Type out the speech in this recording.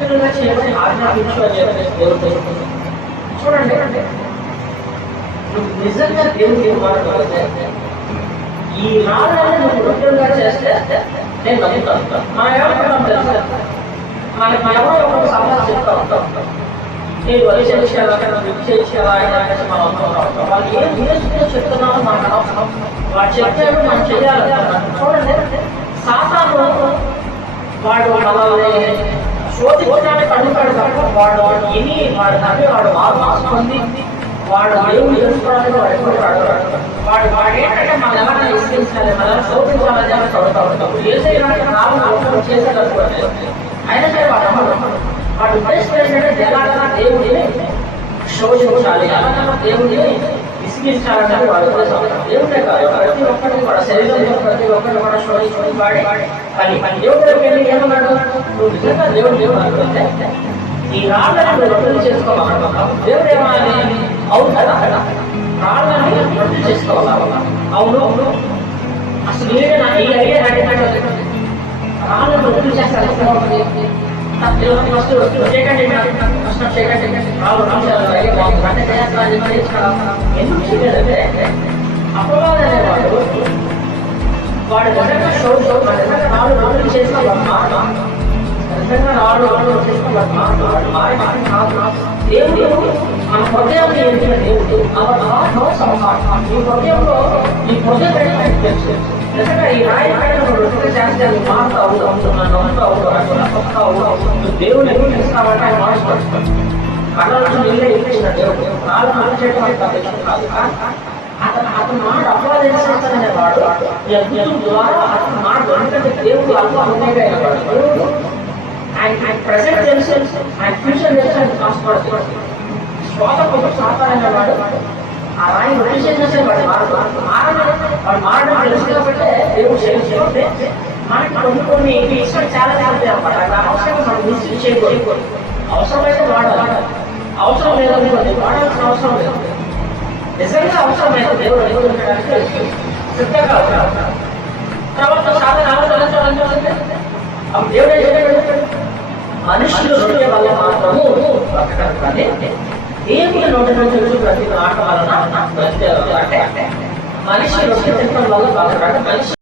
చేయబడి ఆజ్ఞాపించు అని చెప్పేసి దేవుడు తెలుస్తుంది. చూడండి, నువ్వు నిజంగా దేవుడికి మాట్లాడితే ఈ రాళ్ళని నువ్వు రొట్టెలుగా చేస్తే నేను నమ్ముతాను. మనం ఏమంటున్నాం తెలుసా? మన ఎవరో ఒక సలహా చెప్తా ఉంటాం, నేను వరి చేసేలా చేసేలా మనం అనుకుంటాం. వాళ్ళు ఏం చెప్తున్నామో మనకు అవసరం. వాడు చెప్పాడు మనం చేయాలంటున్నాను. చూడండి, సాతాను వాడు మనల్ని శోధించడానికి అడుగుతాడు తప్ప వాడు ఎన్ని వాడు నమ్మి వాడు ఆత్మాసం పొంది వాడు దేవుడు తెలుసుకోవడానికి వాడు ఎప్పుడు వాడు ఏంటంటే మనం ఎవరైనా విశ్వసించాలి, మనం శోధించాలని చెప్పి చదువుతా ఉంటాం. ఏసైనా నాలుగు చేసేటప్పుడు అయినా సరే వాడు ఉద్దేశం ఏంటంటే ఎలాగైనా దేవుడిని శోధించాలి, ఎలాగైనా దేవుడిని విసిగించాలని వాడు ఉద్దేశం. దేవుడే కాదు, ప్రతి ఒక్కరిని కూడా శరీరంలో ప్రతి ఒక్కరిని కూడా శోధించుకుని వాడి పని దేవుడికి వెళ్ళి ఏమన్నాడు? నువ్వు నిజంగా దేవుడు అనుకుంటే ఈ రాళ్ళని నువ్వు రొట్టెలు చేసుకోవాలనుకున్నావు. దేవుడు ఏమని? అవును కదా, రాళ్ళని రొట్టెలు చేసుకోవాలన్నా. అవును అవును, అసలు ఈ ఐడియా రాళ్ళని రొట్టెలు చేస్తాను ఫస్ట్ చేయకండి, కష్టం చేయకండి, రాళ్ళు అంటే ఎందుకు చేయలేదంటే అపవాదం అనేవాడు వాడు నిజంగా నిజంగా నాలుగు చేసుకోవాలన్నా, నిజంగా నాలుగు చేసుకోవాలన్నా దేవుడు మన హృదయాన్ని ఎరిగిన దేవుడు. ఈ హృదయంలో ఈ హృదయం తెలుసు. నిజంగా ఈ రాయి చేస్తే మారుతావు, దేవుడు ఎందుకు ఇస్తామంటే ఆయన మార్చుకోవచ్చు. కళ్ళ నుంచి నీళ్ళే ఇచ్చిన దేవుడు నాలుగు మంది చేయడం కాదు. అతను మాట అపవాదం చేస్తాననేవాడు ద్వారా అతను మాట ఎందుకంటే దేవుడు అల్ప ఉండేగా అయినవాడు. దేవుడు ఆయన ప్రెసెంట్ తెలుసు, ఆయన ఫ్యూచర్ తెలుసు, ఆయన కాస్పడుతుంది. శ్రోత కొంచెం సాధారణవాడు ఆ రాయి వృద్ధి చేసేసే వాడు మారడం తెలుసు కాబట్టి దేవుడు చేస్తే మనకి కొన్ని ఇష్టం చాలా జాగ్రత్త అనమాట. అవసరం మనం మిస్ చేయకూడదు. అవసరమైతే వాడాలి, అవసరం లేదనుకోండి వాడాల్సిన అవసరం లేదు. నిజంగా అవసరమైతే దేవుడు ఎదుర్కొనడానికి సిద్ధంగా ఉంటాడు. తర్వాత సాధారణ అప్పుడు దేవుడు మనుషులు రొట్టె వల్ల మాత్రము దేవుడి నోటి నుంచి ప్రతి మాట వలన అంటే మనిషి రొట్టె తినడం వల్ల బాగుపడాలి. మనిషి